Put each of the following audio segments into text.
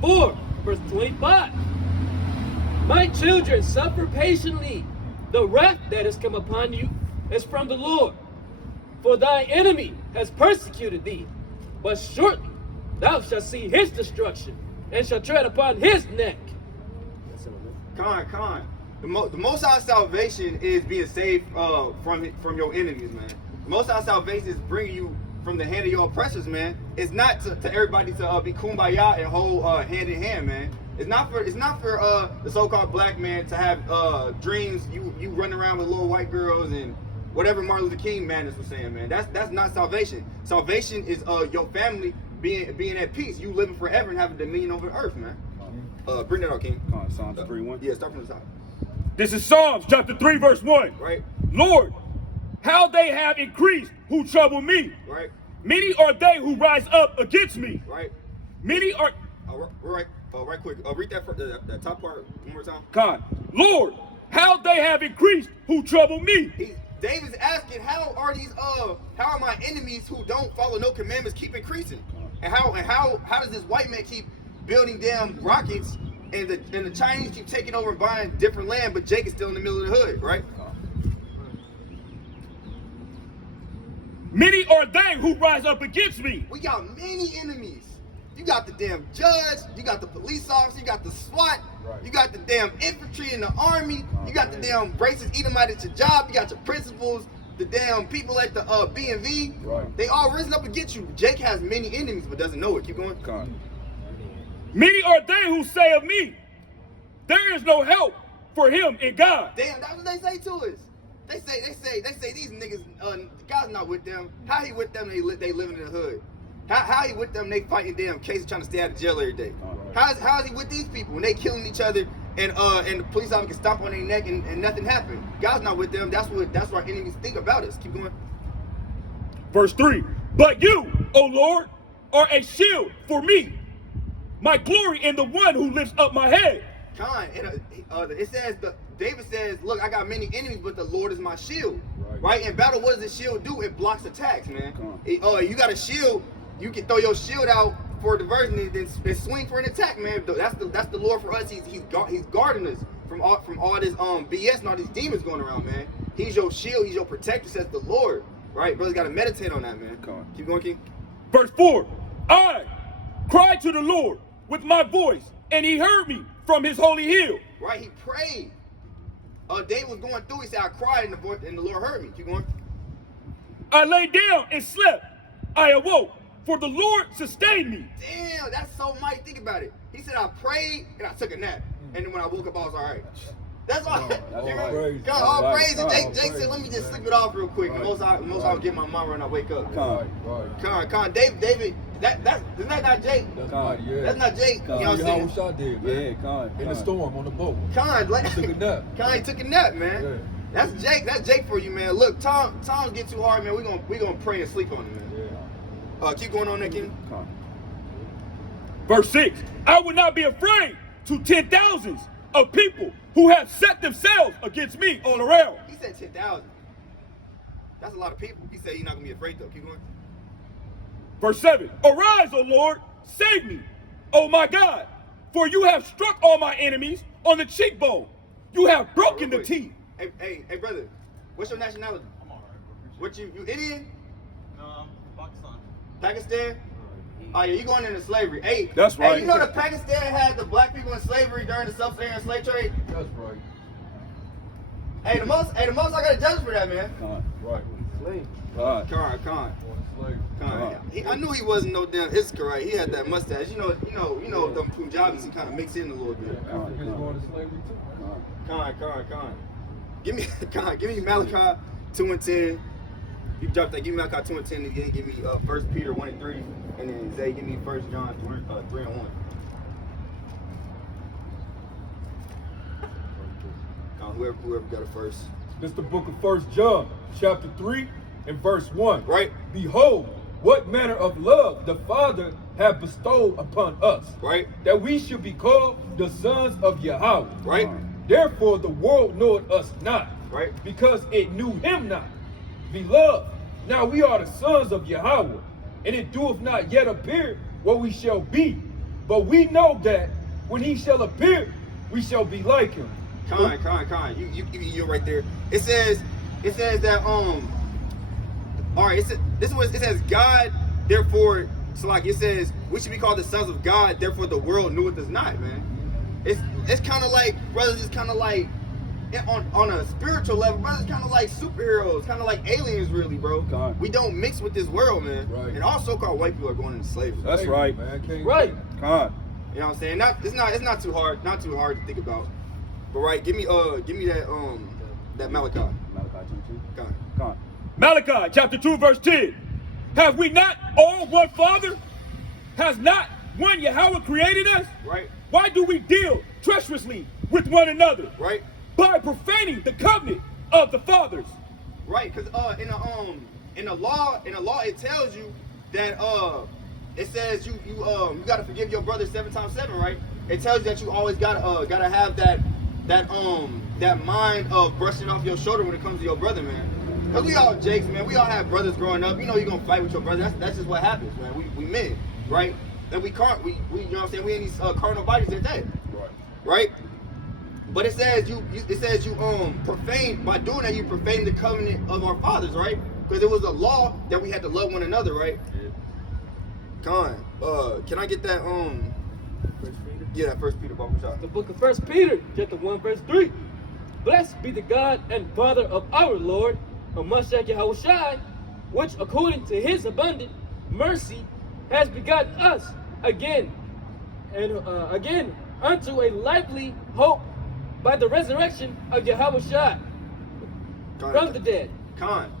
4, verse 25. My children, suffer patiently. The wrath that has come upon you is from the Lord. For thy enemy has persecuted thee, but shortly thou shalt see his destruction, and shalt tread upon his neck. Con. The Most High salvation is being saved from your enemies, man. The Most High salvation is bringing you from the hand of your oppressors, man. It's not to everybody to be kumbaya and hold hand in hand, man. It's not for the so-called black man to have dreams. You running around with little white girls and whatever Martin Luther King madness was saying, man. That's not salvation. Salvation is your family being at peace. You living forever and having dominion over the earth, man. Bring that out, King. Psalms 3:1. Yeah, start from the top. This is Psalms chapter 3, verse 1. Right. Lord, how they have increased who trouble me. Right. Many are they who rise up against me. Right. Many are... Right quick. Read that top part one more time. Con. Lord, how they have increased who trouble me. David's asking, how are my enemies who don't follow no commandments keep increasing? And how does this white man keep building damn rockets and the Chinese keep taking over and buying different land, but Jake is still in the middle of the hood, right? Many are they who rise up against me. We got many enemies. You got the damn judge, you got the police officer, you got the SWAT, you got the damn infantry in the army, you got the damn racist Edomite at your job, you got your principals, the damn people at the B&V. Right. They all risen up against you. Jake has many enemies but doesn't know it. Keep going. Many are they who say of me, there is no help for him in God. Damn, that's what they say to us. They say these niggas, God's not with them. How he with them? They living in the hood. How he with them? They fighting damn cases trying to stay out of jail every day. How is he with these people when they killing each other and the police officer can stomp on their neck and nothing happened? God's not with them. That's what our enemies think about us. Keep going. Verse 3. But you, O Lord, are a shield for me, my glory in the one who lifts up my head. It says David says, look, I got many enemies, but the Lord is my shield. Right? In battle, what does the shield do? It blocks attacks, man. You got a shield, you can throw your shield out for a diversion and then swing for an attack, man. That's the Lord for us. He's guarding us from all this BS and all these demons going around, man. He's your shield, he's your protector, says the Lord. Right? Brothers gotta meditate on that, man. Keep going, King. Verse 4. I cried to the Lord with my voice, and he heard me from his holy hill. Right, he prayed. David was going through, he said, I cried and the Lord heard me. Keep going. I lay down and slept. I awoke, for the Lord sustained me. Damn, that's so mighty. Think about it. He said, I prayed and I took a nap. And then when I woke up, I was all right. That's all. All praise. Jake said, let me just slip it off real quick. Right. Most I'll get my mama when I wake up. David, isn't that not Jake? That's not Jake. You know what I'm saying? In the storm on the boat. Took a nap. He took a nap, man. Yeah. That's Jake. That's Jake for you, man. Look, Tom get too hard, man. We gonna pray and sleep on him, man. Yeah. Keep going on there, King. Verse 6. I would not be afraid to 10,000s of people who have set themselves against me all around. He said 10,000. That's a lot of people. He said he's not gonna be afraid though. Keep going. Verse 7. Arise, O Lord, save me, O my God, for you have struck all my enemies on the cheekbone. You have broken the teeth. Hey, brother, what's your nationality? I'm all right. What you Indian? No, I'm from Pakistan. Pakistan? Oh yeah, you going into slavery. Hey, that's right. Hey, you know that Pakistan had the black people in slavery during the sub-Saharan slave trade? That's right. Hey, the most I got a judge for that, man. Right. Slave. Con. I knew he wasn't no damn Iskarite. He had that mustache. You know, them Punjabis he kind of mix in a little bit. Africans going to slavery too. Con. Give me Malachi 2:10. You drop that. Give me Malachi 2:10, and then give me 1 Peter 1:3, and then Zay, give me 1 John 3:1. Whoever got it first. This is the book of 1 John, chapter 3 and verse 1. Right. Behold, what manner of love the Father hath bestowed upon us. Right. That we should be called the sons of Yahweh. Right. Therefore the world knoweth us not. Right. Because it knew him not. Beloved, now we are the sons of Yahweh, and it doeth not yet appear what we shall be. But we know that when he shall appear, we shall be like him. Con. You're right there. It says that all right. It says God. Therefore, so like it says we should be called the sons of God. Therefore, the world knew it does not, man. It's kind of like brothers. It's kind of like on a spiritual level, brothers. Kind of like superheroes. Kind of like aliens, really, bro. Con. We don't mix with this world, man. Right. And all so-called white people are going into slavery. That's Hey, right. man, can't- Right. Con. You know what I'm saying? It's not too hard. Not too hard to think about. But right, give me that Malachi. Malachi 2:2. Con. Con. Malachi chapter 2 verse 10. Have we not all one Father? Has not one Yahweh created us? Right. Why do we deal treacherously with one another? Right. By profaning the covenant of the fathers. Right, because in the law it tells you that it says you gotta forgive your brother 7 times 7, right? It tells you that you always gotta have that mind of brushing off your shoulder when it comes to your brother, man. Cause we all jakes, man. We all have brothers growing up. You know you're gonna fight with your brother. That's just what happens, man. We men, right? And we can't we you know what I'm saying, we in these carnal bodies at that. Right? But it says you profane, by doing that you profane the covenant of our fathers, right? Because it was a law that we had to love one another, right? Con, can I get that yeah, that 1 Peter Bible shot. The book of 1 Peter, chapter 1, verse 3. Blessed be the God and Father of our Lord, Mashiach Yahushai, which according to his abundant mercy has begotten us again unto a lively hope by the resurrection of Yahushai from the dead. Con,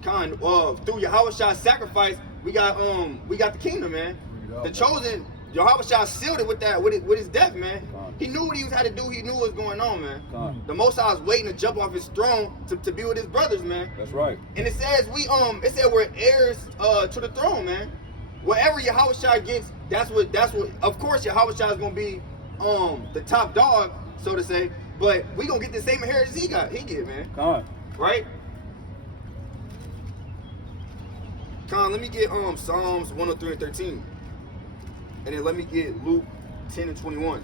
through Yahushai's sacrifice, we got the kingdom, man. The chosen, Yahushai sealed it with his death, man. He knew what he had to do. He knew what was going on, man. The Most High was waiting to jump off his throne to be with his brothers, man. That's right. And it says we're heirs to the throne, man. Whatever Yahushua gets, that's what. Of course, Yahushua is gonna be the top dog, so to say. But we gonna get the same inheritance he get, man. Con. Right? Con, let me get Psalms 103 and 13, and then let me get Luke 10 and 21.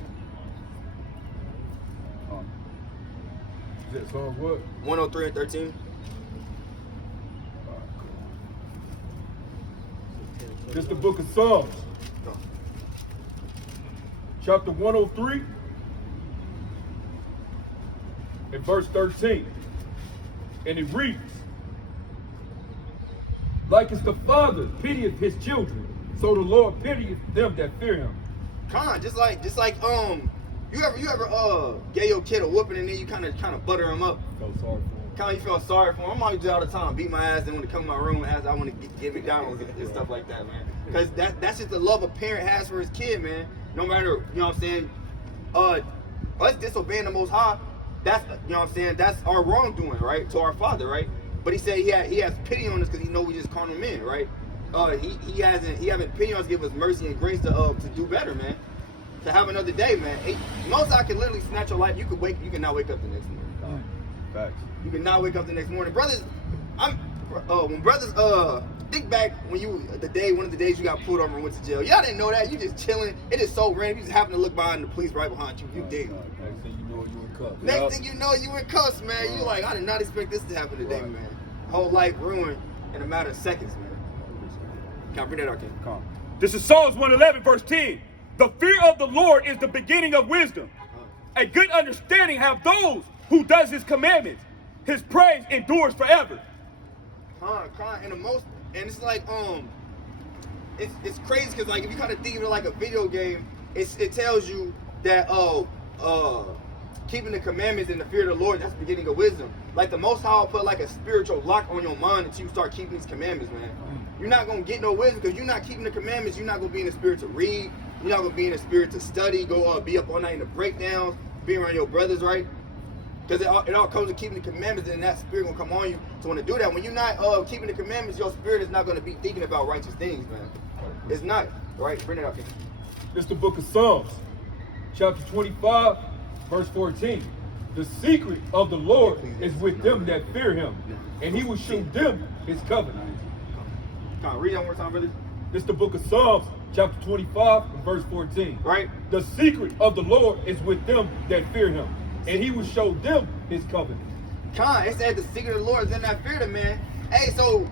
Is that song what? 103 and 13. This the book of Psalms, chapter 103 and verse 13. And it reads, like as the father pitieth his children, so the Lord pitieth them that fear him. Con, just like you ever gave your kid a whooping and then you kind of butter him up. Felt sorry for him. Kind of you feel sorry for him. I'm always do all the time, beat my ass and want to come to my room and ask I want to get McDonald's and stuff like that, man. Because that's just the love a parent has for his kid, man. No matter, you know what I'm saying, us disobeying the Most High, that's, you know what I'm saying, that's our wrongdoing, right, to our Father, right? But he said he has pity on us because he know we just carnal men, right? He haven't pity on us, give us mercy and grace to do better, man. To have another day, man. Most I can literally snatch your life. You can not wake up the next morning. Facts. You can not wake up the next morning, brothers. When brothers think back when one of the days you got pulled over and went to jail. Y'all didn't know that. You just chilling. It is so random. You just happen to look behind the police right behind you. You dig. Next thing you know, you in cuffs. Next thing you know, you in cuffs, man. You like, I did not expect this to happen today, man. Whole life ruined in a matter of seconds, man. Can I bring that out, King? Con. This is Psalms 111 verse 10. The fear of the Lord is the beginning of wisdom. A good understanding have those who does his commandments. His praise endures forever. And it's like it's crazy because like if you kind of think of it like a video game, it tells you that keeping the commandments and the fear of the Lord, that's the beginning of wisdom. Like the Most High will put like a spiritual lock on your mind until you start keeping these commandments, man. You're not gonna get no wisdom because you're not keeping the commandments. You're not gonna be in the spirit to read. You're not gonna be in the spirit to study. Go be up all night in the breakdowns, be around your brothers, right? Because it all comes to keeping the commandments, and that spirit gonna come on you to want to do that. When you're not keeping the commandments, your spirit is not gonna be thinking about righteous things, man. It's not, right? Bring it up, King. This the book of Psalms, chapter 25, verse 14. The secret of the Lord is with them that fear him, and he will show them his covenant. Come on, read that one more time, brother. This the book of Psalms, chapter 25, and verse 14. Right? The secret of the Lord is with them that fear him, and he will show them his covenant. Con, it said the secret of the Lord is in that fear of man. Hey, so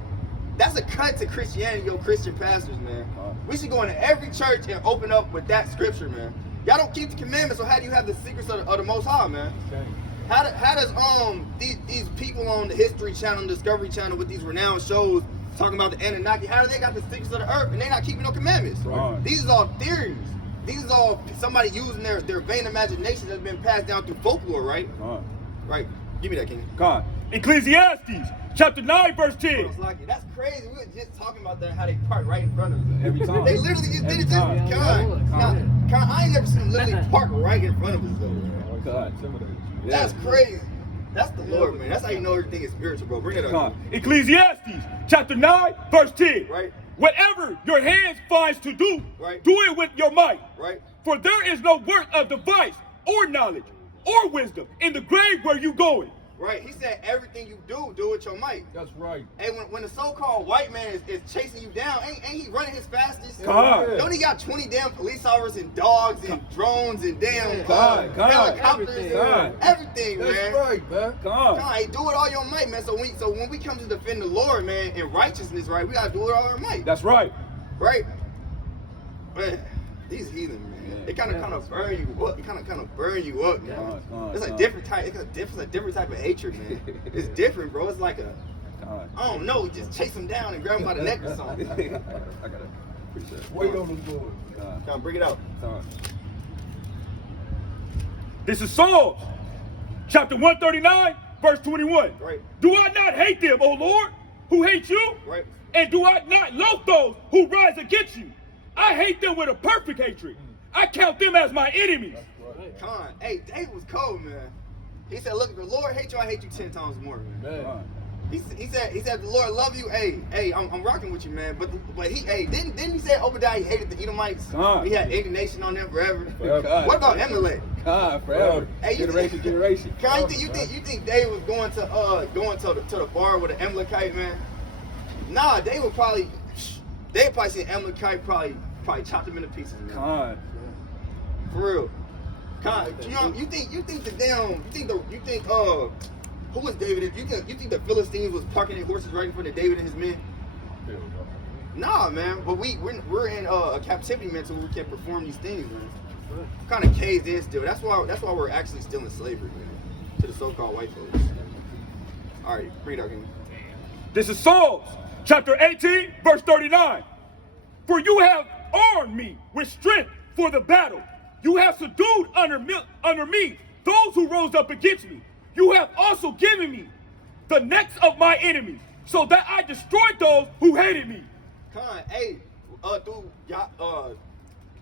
that's a cut to Christianity, yo, Christian pastors, man. We should go into every church and open up with that scripture, man. Y'all don't keep the commandments, so how do you have the secrets of the Most High, man? How does these people on the History Channel and Discovery Channel with these renowned shows talking about the Anunnaki, how do they got the secrets of the earth and they not keeping no commandments? Right. These is all theories. These is all somebody using their vain imagination that's been passed down through folklore, right? Right. Give me that, King. God. Ecclesiastes chapter 9 verse 10. That's crazy. We were just talking about that, how they park right in front of us. Every time. They literally just did Every it. time. Con, I ain't never seen them literally park right in front of us, though. God. That's crazy. That's the Lord, man. That's how you know everything is spiritual, bro. Bring it up. God. Ecclesiastes chapter 9 verse 10. Right. Whatever your hands finds to do, Right. do it with your might. Right. For there is no work of device or knowledge or wisdom in the grave where you going. Right. He said everything you do with your might. That's right. Hey, when the so-called white man is chasing you down, ain't he running his fastest? God. Don't he got 20 damn police officers and dogs and drones and damn God. helicopters Everything. and everything, That's man. right, man. God. God, hey, do it all your might, man. So when we come to defend the Lord, man, in righteousness, right, we gotta do it all our might. That's right. Right? Man, these heathen, man. They kind of burn you up. It kind of burn you up, man. It's a different type. It's a different type of hatred, man. It's different, bro. It's like I don't know. Just chase them down and grab them by the neck or something. I gotta appreciate it. Wait on the Lord. Come on, bring it out. This is Psalms chapter 139 verse 21. Right. Do I not hate them, O Lord, who hate you? Right. And do I not love those who rise against you? I hate them with a perfect hatred. I count them as my enemies. Come on. Hey, David was cold, man. He said, look, if the Lord hates you, I hate you 10 times more, man. He said, the Lord love you. Hey, I'm rocking with you, man. But didn't he say Obadiah hated the Edomites? He had indignation on them forever. What about Amalek? God, forever. Hey, generation. You think David was going to the bar with an Amalekite, man? Nah, they probably seen Amalekite probably chopped him into pieces, man. God. For real. You think who was David? You think the Philistines was parking their horses right in front of David and his men? Nah, man. But we're in a captivity, man, so we can perform these things, man. Kind of caved in still. That's why we're actually still in slavery, man, to the so-called white folks. All right, bring it out, King. This is Psalms chapter 18 verse 39. For you have armed me with strength for the battle. You have subdued under me those who rose up against me. You have also given me the necks of my enemies, so that I destroyed those who hated me.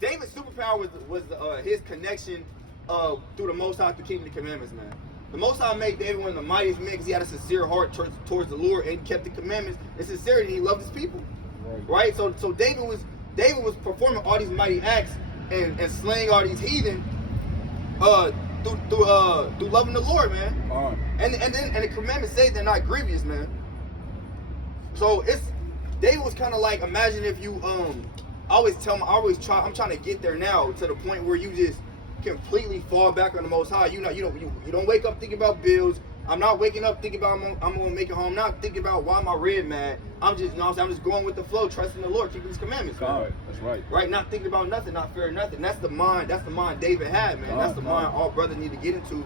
David's superpower was his connection through the Most High, through keeping the commandments, man. The Most High made David one of the mightiest men because he had a sincere heart towards the Lord and he kept the commandments in sincerity. He loved his people, right? So David was performing all these mighty acts and slaying all these heathen through loving the Lord, man. And the commandments say they're not grievous, man. So David was kind of like, imagine if you I'm trying to get there now to the point where you just completely fall back on the Most High. You don't wake up thinking about bills. I'm not waking up thinking about I'm gonna make it home. I'm not thinking about why am I red mad. I'm just going with the flow, trusting the Lord, keeping His commandments. God, that's right. Right, not thinking about nothing, not fearing nothing. That's the mind David had, man. That's the mind all brothers need to get into.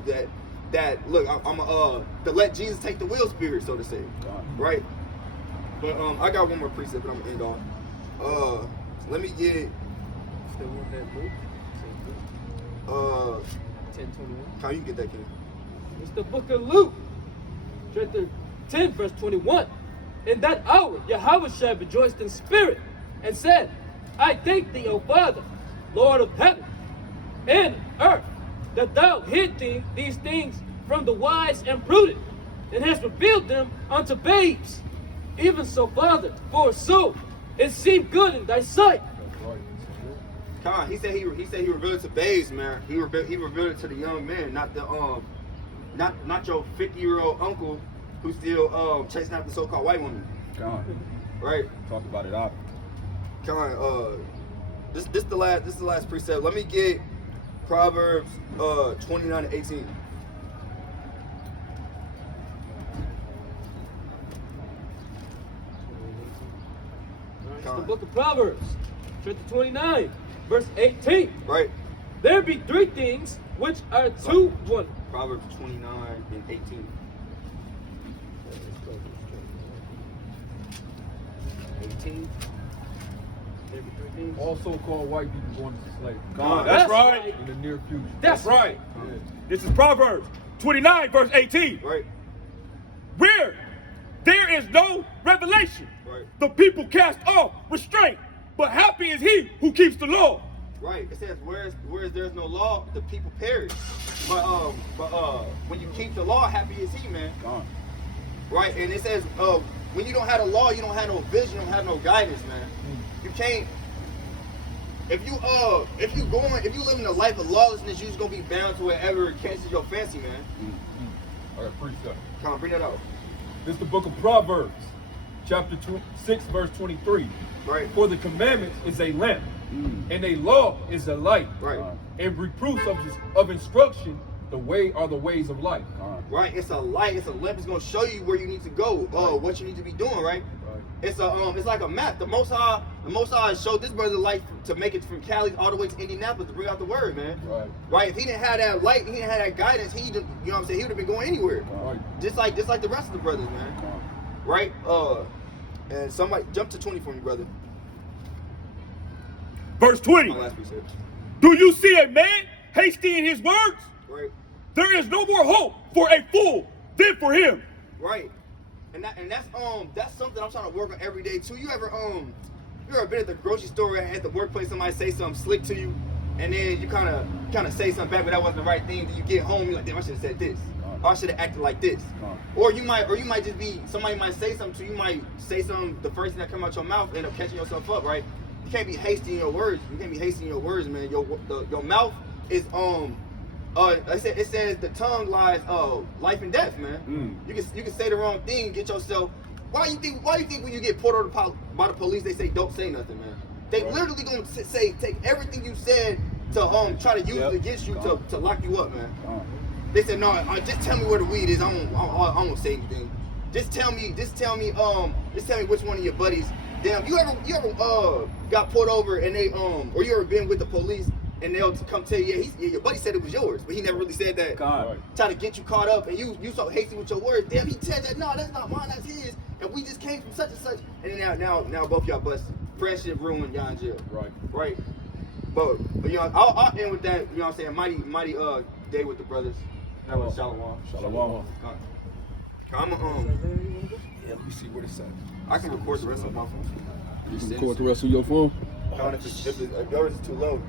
That look, I'm to let Jesus take the wheel spirit, so to say. Right. But I got one more precept that I'm gonna end on. Let me get. Still want that Luke? 10:21. How you get that, King? It's the book of Luke, chapter 10, verse 21. In that hour, Yahweh rejoiced in spirit and said, I thank thee, O Father, Lord of heaven and earth, that thou hid these things from the wise and prudent, and hast revealed them unto babes. Even so, Father, for so it seemed good in thy sight. He said he revealed it to babes, man. He revealed it to the young men, not your 50-year-old uncle who's still chasing after the so-called white woman. God. Right? Talk about it often. This the last precept. Let me get Proverbs 29 and 18. It's the book of Proverbs, chapter 29, verse 18. Right. There be three things which are two one. Proverbs 29 and 18. 18. There be three things. All so-called white people going to slavery God, that's right. in the near future. That's Right. Yeah. This is Proverbs 29, verse 18. Right. Where there is no revelation, Right. the people cast off restraint, but happy is he who keeps the law. Right. It says, whereas there's no law, the people perish. But when you keep the law, happy is he, man. God. Right. And it says, when you don't have a law, you don't have no vision, you don't have no guidance, man. You can't. If you live in a life of lawlessness, you're just gonna be bound to whatever catches your fancy, man. I got precept. Come on, bring that out. This is the book of Proverbs, chapter 6, verse 23. Right. For the commandments is a lamp, and a law is a light. Right. And reproofs of instruction, the way are the ways of life. Right. It's a light. It's a lamp. It's gonna show you where you need to go. What you need to be doing. Right. Right. It's like a map. The Most High showed this brother the light to make it from Cali all the way to Indianapolis to bring out the word, man. Right. Right. If he didn't have that light, he didn't have that guidance, you know what I'm saying, he would have been going anywhere. Right. Just like the rest of the brothers, man. Right. And somebody jump to 20 for me, brother. Verse 20. My last precept. Do you see a man hasty in his words? Right. There is no more hope for a fool than for him. Right. And that's something I'm trying to work on every day too. You ever been at the grocery store at the workplace, somebody say something slick to you, and then you kind of say something back, but that wasn't the right thing. Then you get home, you're like, damn, I should have said this. Or I should have acted like this. Or you might just be, somebody might say something to you, you might say something, the first thing that come out your mouth, end up catching yourself up, right? You can't be hasty in your words. You can't be hasty in your words, man. Your mouth is it says the tongue lies life and death, man. You can say the wrong thing and get yourself. Why you think when you get pulled over by the police they say don't say nothing, man? They literally gonna say take everything you said to try to use it against you to lock you up, man. They said no, just tell me where the weed is. I won't say anything. Just tell me which one of your buddies. Damn, you ever got pulled over and they or you ever been with the police and they'll come tell you, yeah, your buddy said it was yours, but he never really said that. God. Trying to get you caught up, and you so hasty with your words. Damn, he said that. No, that's not mine. That's his. And we just came from such and such. And then now both y'all bust. Friendship ruined, y'all in jail. Right. But you know, I'll end with that. You know what I'm saying? Mighty day with the brothers. That was Shalom. Shalom. I'm Yeah, let me see what it says. I can record the rest of my phone. You can record the rest of your phone? If yours is too low.